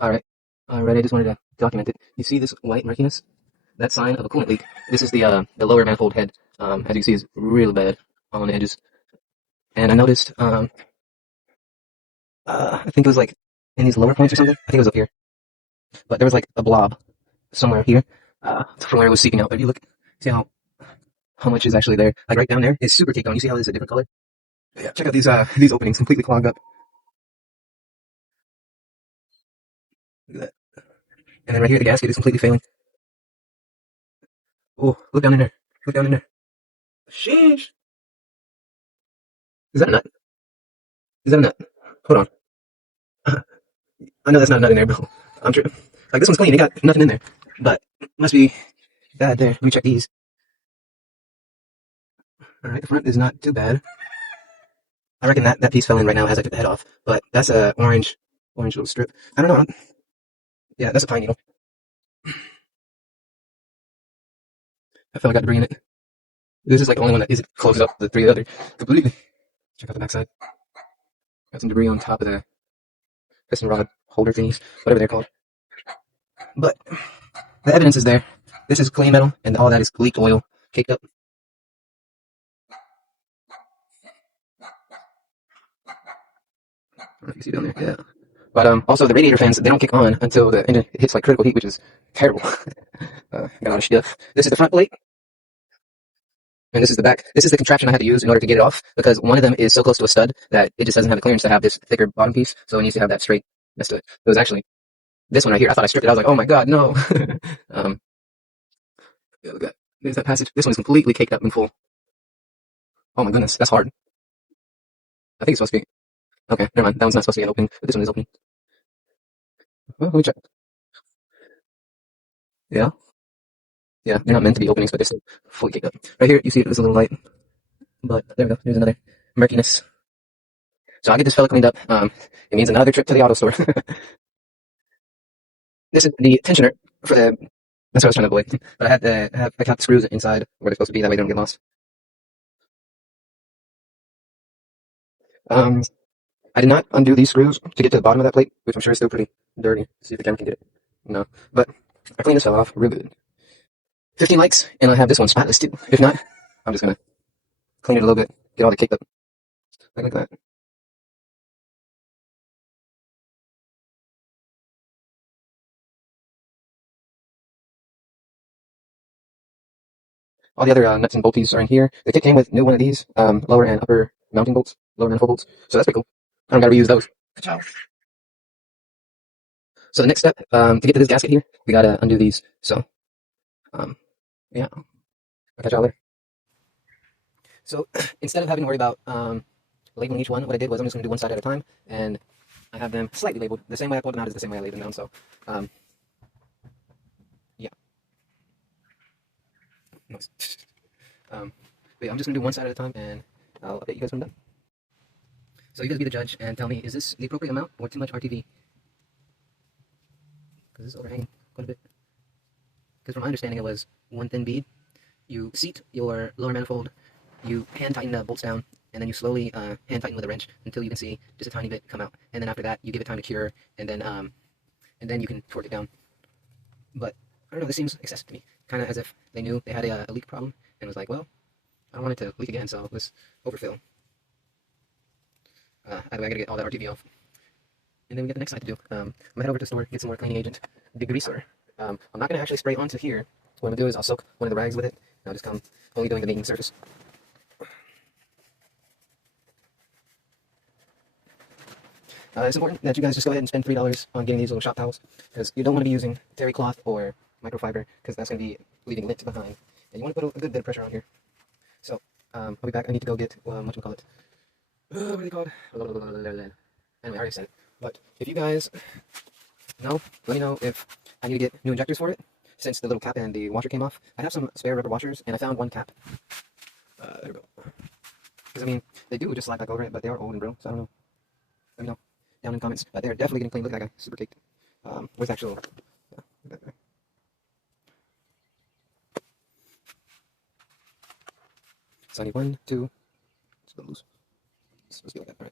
Alright. Alright, I just wanted to document it. You see this white murkiness? That's sign of a coolant leak. This is the lower manifold head. As you can see, is really bad on the edges. And I noticed, I think it was like in these lower points or something. I think it was up here. But there was like a blob somewhere here, from where it was seeping out. But if you look, see how much is actually there. Like right down there is super caked on. You see how this is a different color? Yeah, check out these openings completely clogged up. Look at that. And then right here, the gasket is completely failing. Oh, look down in there. Look down in there. Sheesh. Is that a nut? Is that a nut? Hold on. I know that's not a nut in there, but I'm sure. Like this one's clean. It got nothing in there. But it must be bad there. Let me check these. Alright, the front is not too bad. I reckon that piece fell in right now as I took the head off. But that's a orange little strip. I don't know. Yeah, that's a pine needle. I felt like I got debris in it. This is like the only one that isn't closed up the three other completely. Check out the backside. Got some debris on top of the piston rod holder thingies, whatever they're called. But the evidence is there. This is clean metal, and all that is leaked oil, caked up. I don't know if you see down there, yeah. But also the radiator fans, they don't kick on until the engine hits like critical heat, which is terrible. Got a lot of stuff. This is the front plate, and this is the back. This is the contraption I had to use in order to get it off, because one of them is so close to a stud that it just doesn't have the clearance to have this thicker bottom piece, so it needs to have that straight next to it. It was actually this one right here. I thought I stripped it. I was like, oh my god, no. Yeah, look at that. There's that passage. This one is completely caked up and full. Oh my goodness, that's hard. I think it's supposed to be. Okay, never mind. That one's not supposed to be an opening, but this one is opening. Well, let me check. Yeah, yeah, they're not meant to be openings, but they're still fully caked up. Right here, you see there's a little light, but there we go. There's another murkiness. So I'll get this fella cleaned up. It means another trip to the auto store. This is the tensioner for the. That's what I was trying to avoid. But I had to have I got the screws inside where they're supposed to be. That way they don't get lost. Um, I did not undo these screws to get to the bottom of that plate, which I'm sure is still pretty dirty. See if the camera can get it. No, but I cleaned this fella off real good. 15 likes, and I have this one spotless too. If not, I'm just gonna clean it a little bit, get all the caked up like that. All the other nuts and bolties are in here. The kit came with new one of these lower and upper mounting bolts, lower manifold bolts. So that's pretty cool. I don't gotta reuse those. So the next step to get to this gasket here, we gotta undo these. So yeah, I'll catch y'all later. So instead of having to worry about labeling each one, what I did was I'm just gonna do one side at a time, and I have them slightly labeled. The same way I pulled them out is the same way I laid them down. So yeah. Nice. But yeah, I'm just gonna do one side at a time, and I'll update you guys when I'm done. So you guys be the judge and tell me, is this the appropriate amount or too much RTV? Because this is overhanging quite a bit. Because from my understanding, it was one thin bead. You seat your lower manifold, you hand tighten the bolts down, and then you slowly hand tighten with a wrench until you can see just a tiny bit come out. And then after that, you give it time to cure, and then you can torque it down. But I don't know, this seems excessive to me. Kind of as if they knew they had a leak problem and was like, well, I don't want it to leak again, so let's overfill. Either way, I gotta get all that RTV off. And then we got the next side to do. I'm gonna head over to the store, get some more cleaning agent, degreaser. I'm not gonna actually spray onto here. What I'm gonna do is I'll soak one of the rags with it, and I'll just come only doing the main surface. It's important that you guys just go ahead and spend $3 on getting these little shop towels, because you don't want to be using terry cloth or microfiber, because that's going to be leaving lint behind. And you want to put a good bit of pressure on here. So, I'll be back. I need to go get, what do you call it? What are they called? Anyway, I already said it. But if you guys know, let me know if I need to get new injectors for it, since the little cap and the washer came off. I have some spare rubber washers, and I found one cap. There we go. Because, I mean, they do just slide back over it, but they are old and brittle, so I don't know. Let me know down in the comments. But they're definitely getting clean. Look at that guy, super caked. With actual. So I need 1, 2. It's a little loose. It's supposed to be like that. All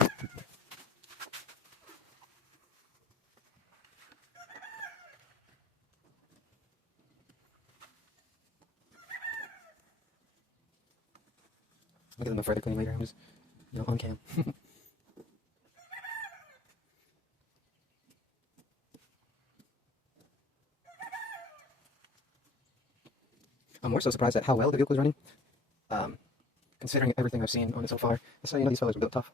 right. I'll give them a further cleaning later. I'm just, on cam. I'm more so surprised at how well the Buick was running, considering everything I've seen on it so far. That's how you know these fellas were built tough.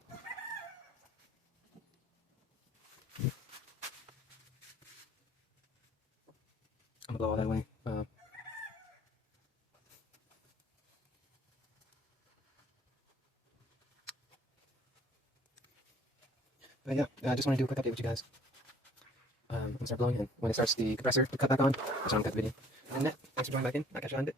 I'm gonna blow all that away. But yeah, I just want to do a quick update with you guys. I'm gonna start blowing, and when it starts the compressor to cut back on, that's when I'm gonna cut the video. And that, thanks for joining back in. I'll catch you on it.